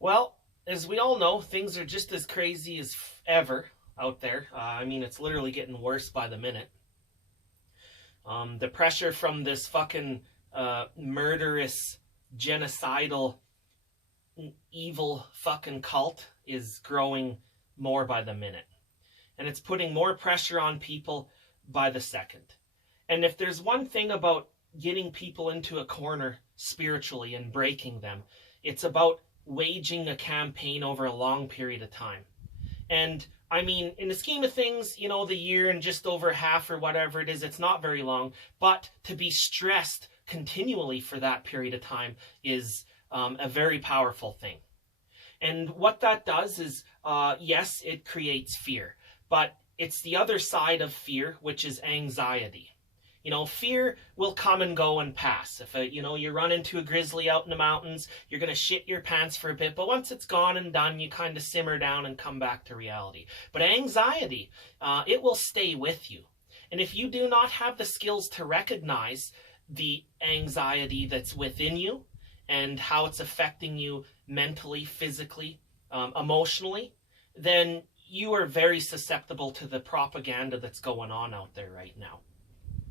Well, as we all know, things are just as crazy as ever out there. I mean, it's literally getting worse by the minute. The pressure from this fucking murderous, genocidal, evil fucking cult is growing more by the minute. And it's putting more pressure on people by the second. And if there's one thing about getting people into a corner spiritually and breaking them, it's about waging a campaign over a long period of time. And I mean, in the scheme of things, the year and just over half or whatever it is, it's not very long. But to be stressed continually for that period of time is a very powerful thing. And what that does is, yes, it creates fear. But it's the other side of fear, which is anxiety. Fear will come and go and pass. If you run into a grizzly out in the mountains, you're going to shit your pants for a bit, but once it's gone and done, you kind of simmer down and come back to reality. But anxiety, it will stay with you. And if you do not have the skills to recognize the anxiety that's within you and how it's affecting you mentally, physically, emotionally, then you are very susceptible to the propaganda that's going on out there right now.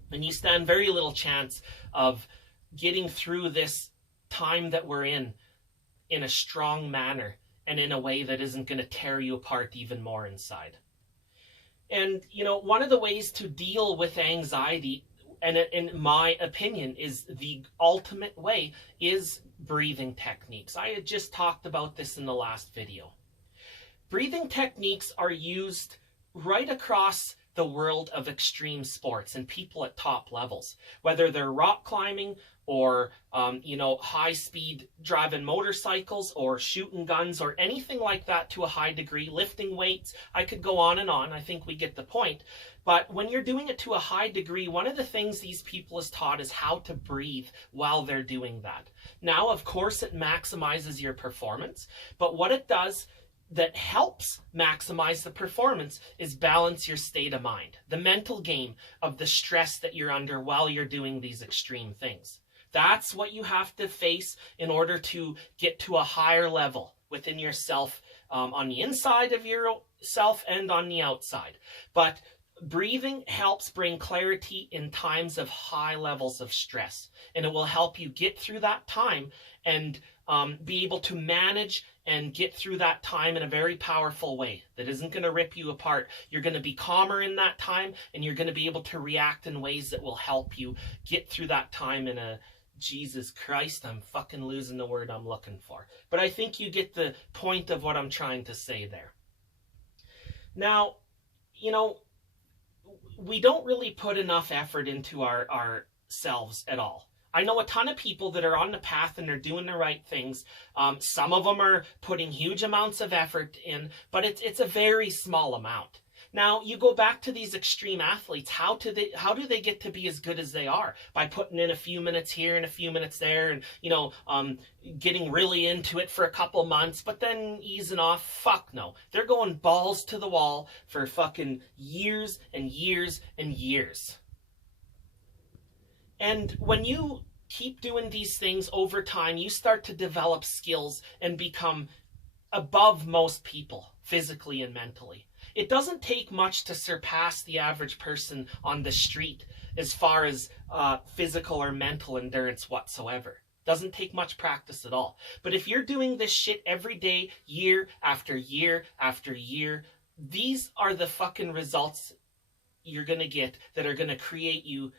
And you stand very little chance of getting through this time that we're in a strong manner and in a way that isn't going to tear you apart even more inside. And, one of the ways to deal with anxiety, and in my opinion, is the ultimate way, is breathing techniques. I had just talked about this in the last video. Breathing techniques are used right across the world of extreme sports and people at top levels, whether they're rock climbing or high-speed driving motorcycles or shooting guns or anything like that to a high degree, lifting weights. I could go on and on. I think we get the point. But when you're doing it to a high degree, one of the things these people is taught is how to breathe while they're doing that. Now, of course, it maximizes your performance, but what it does that helps maximize the performance is balance your state of mind, the mental game of the stress that you're under while you're doing these extreme things. That's what you have to face in order to get to a higher level within yourself, on the inside of yourself and on the outside. But breathing helps bring clarity in times of high levels of stress, and it will help you get through that time and be able to manage and get through that time in a very powerful way that isn't going to rip you apart. You're going to be calmer in that time, and you're going to be able to react in ways that will help you get through that time in a, Jesus Christ, I'm fucking losing the word I'm looking for. But I think you get the point of what I'm trying to say there. Now, we don't really put enough effort into ourselves at all. I know a ton of people that are on the path and they're doing the right things. Some of them are putting huge amounts of effort in, but it's a very small amount. Now, you go back to these extreme athletes. How do they get to be as good as they are? By putting in a few minutes here and a few minutes there and, getting really into it for a couple months, but then easing off? Fuck no. They're going balls to the wall for fucking years and years and years. And when you keep doing these things over time, you start to develop skills and become above most people, physically and mentally. It doesn't take much to surpass the average person on the street as far as physical or mental endurance whatsoever. Doesn't take much practice at all. But if you're doing this shit every day, year after year after year, these are the fucking results you're going to get that are going to create you,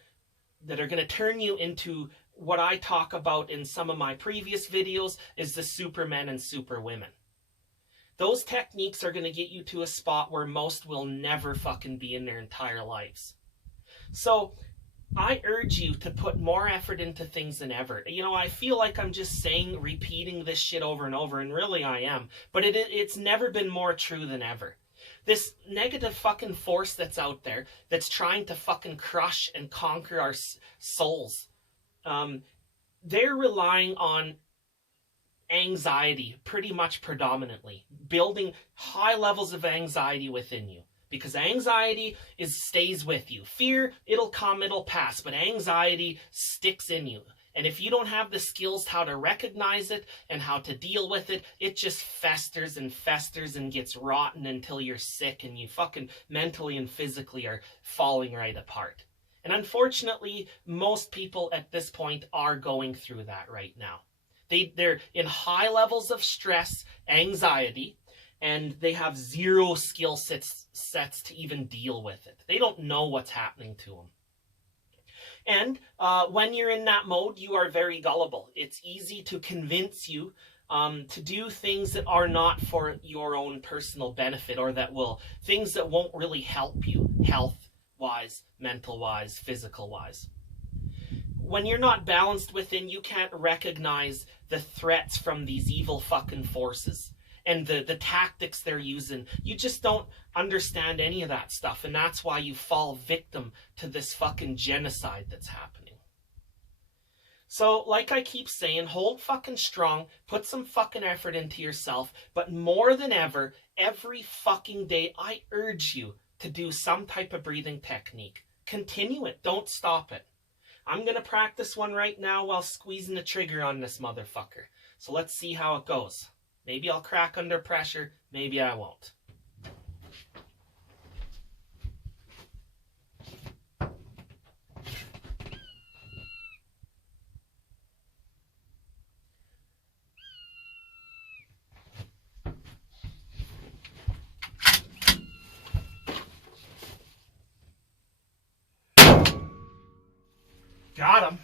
that are going to turn you into what I talk about in some of my previous videos is the supermen and superwomen. Those techniques are going to get you to a spot where most will never fucking be in their entire lives. So I urge you to put more effort into things than ever. I feel like I'm just repeating this shit over and over, and really I am. But it's never been more true than ever. This negative fucking force that's out there that's trying to fucking crush and conquer our souls, they're relying on anxiety pretty much predominantly, building high levels of anxiety within you. Because anxiety stays with you. Fear, it'll come, it'll pass, but anxiety sticks in you. And if you don't have the skills how to recognize it and how to deal with it, it just festers and gets rotten until you're sick and you fucking mentally and physically are falling right apart. And unfortunately, most people at this point are going through that right now. They're in high levels of stress, anxiety, and they have zero skill sets to even deal with it. They don't know what's happening to them. And when you're in that mode, you are very gullible. It's easy to convince you to do things that are not for your own personal benefit, or things that won't really help you health-wise, mental-wise, physical-wise. When you're not balanced within, you can't recognize the threats from these evil fucking forces and the tactics they're using. You just don't understand any of that stuff, and that's why you fall victim to this fucking genocide that's happening. So, like I keep saying, hold fucking strong, put some fucking effort into yourself, but more than ever, every fucking day, I urge you to do some type of breathing technique. Continue it, don't stop it. I'm gonna practice one right now while squeezing the trigger on this motherfucker. So let's see how it goes. Maybe I'll crack under pressure, maybe I won't. Got him.